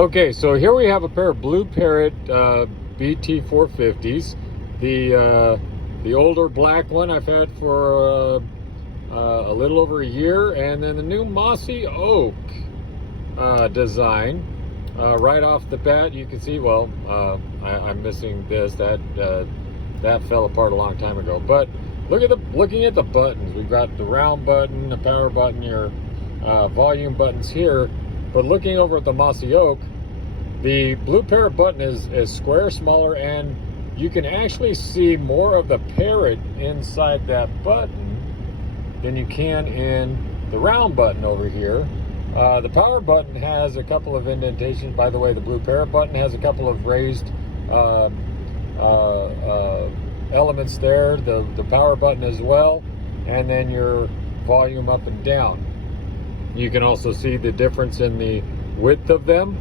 Okay, so here we have a pair of Blue Parrot BT-450s. The older black one I've had for a little over a year, and then the new Mossy Oak design. Right off the bat, you can see. Well, I'm missing this. That fell apart a long time ago. But looking at the buttons, we've got the round button, the power button, your volume buttons here. But looking over at the Mossy Oak, the Blue Parrot button is square, smaller, and you can actually see more of the parrot inside that button than you can in the round button over here. The power button has a couple of indentations. By the way, the Blue Parrot button has a couple of raised elements there. The power button as well, and then your volume up and down. You can also see the difference in the width of them,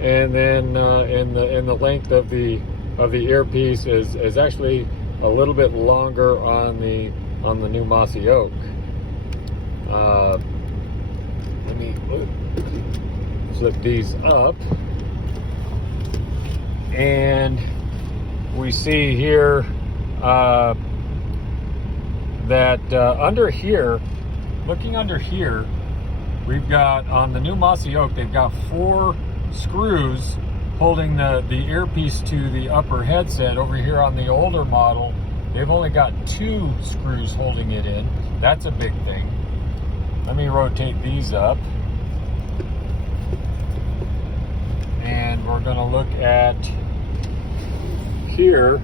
and then in the length of the earpiece is actually a little bit longer on the new Mossy Oak. Let me flip these up, and we see here that under here, looking under here, we've got, on the new Mossy Oak, they've got 4 screws holding the earpiece to the upper headset. Over here on the older model, they've only got 2 screws holding it in. That's a big thing. Let me rotate these up. And we're going to look at here.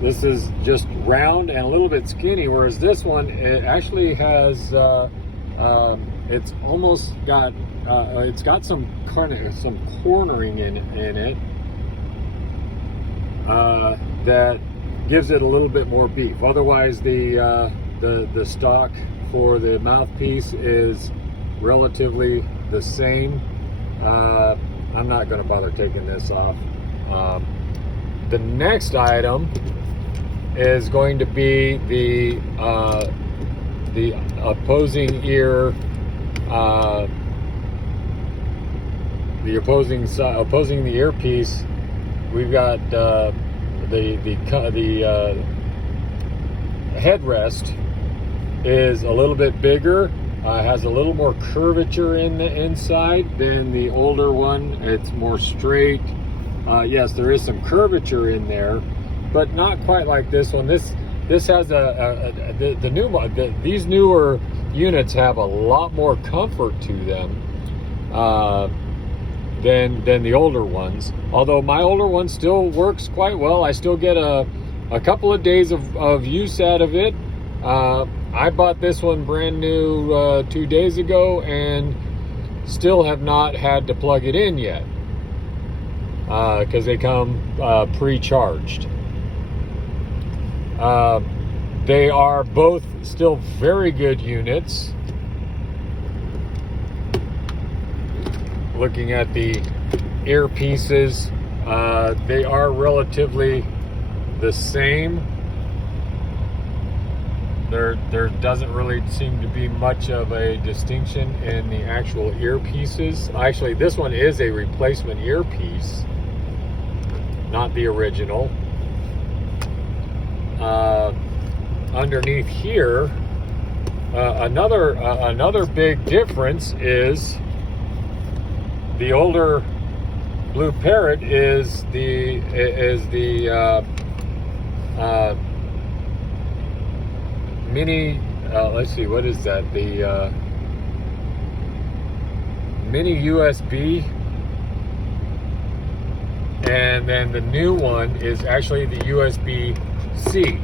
This is just round and a little bit skinny, whereas this one, it actually has it's almost got it's got some cornering in it that gives it a little bit more beef. Otherwise, the stock for the mouthpiece is relatively the same. I'm not going to bother taking this off. The next item is going to be the opposing ear, opposing the earpiece. We've got the headrest is a little bit bigger, has a little more curvature in the inside than the older one. It's more straight. Yes, there is some curvature in there, but not quite like this one. This has these newer units have a lot more comfort to them than the older ones. Although my older one still works quite well. I still get a couple of days of use out of it. I bought this one brand new 2 days ago and still have not had to plug it in yet because they come pre-charged. They are both still very good units. Looking at the earpieces, they are relatively the same. There doesn't really seem to be much of a distinction in the actual earpieces. Actually, this one is a replacement earpiece, not the original. Underneath here, another big difference is the older Blue Parrot is the mini. Let's see, what is that? The mini USB, and then the new one is actually the USB-C.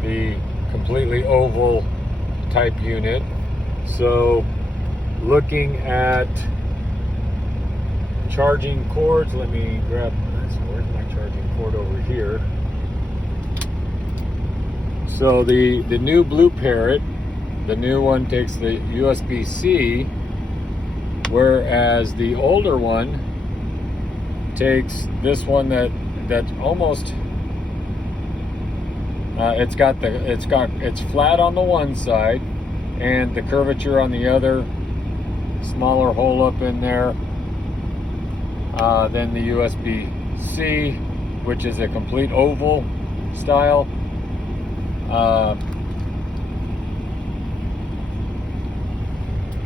The completely oval type unit. So looking at charging cords, let me grab this. Where's my charging cord? Over here. So the new Blue Parrot, the new one takes the USB-C, whereas the older one takes this one that's almost it's flat on the one side and the curvature on the other. Smaller hole up in there, Then the USB-C, which is a complete oval style.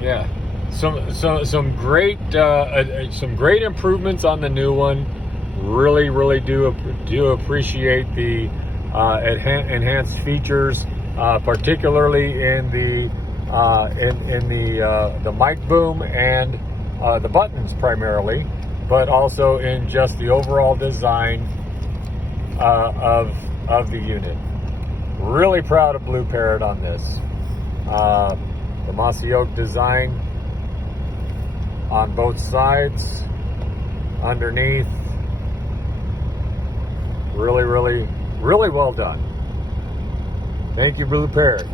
Yeah, some great improvements on the new one. Really do appreciate the enhanced features, particularly in the mic boom and the buttons primarily, but also in just the overall design of the unit. Really proud of Blue Parrot on this. The Mossy Oak design on both sides, underneath. Really well done. Thank you, Blue Parrot.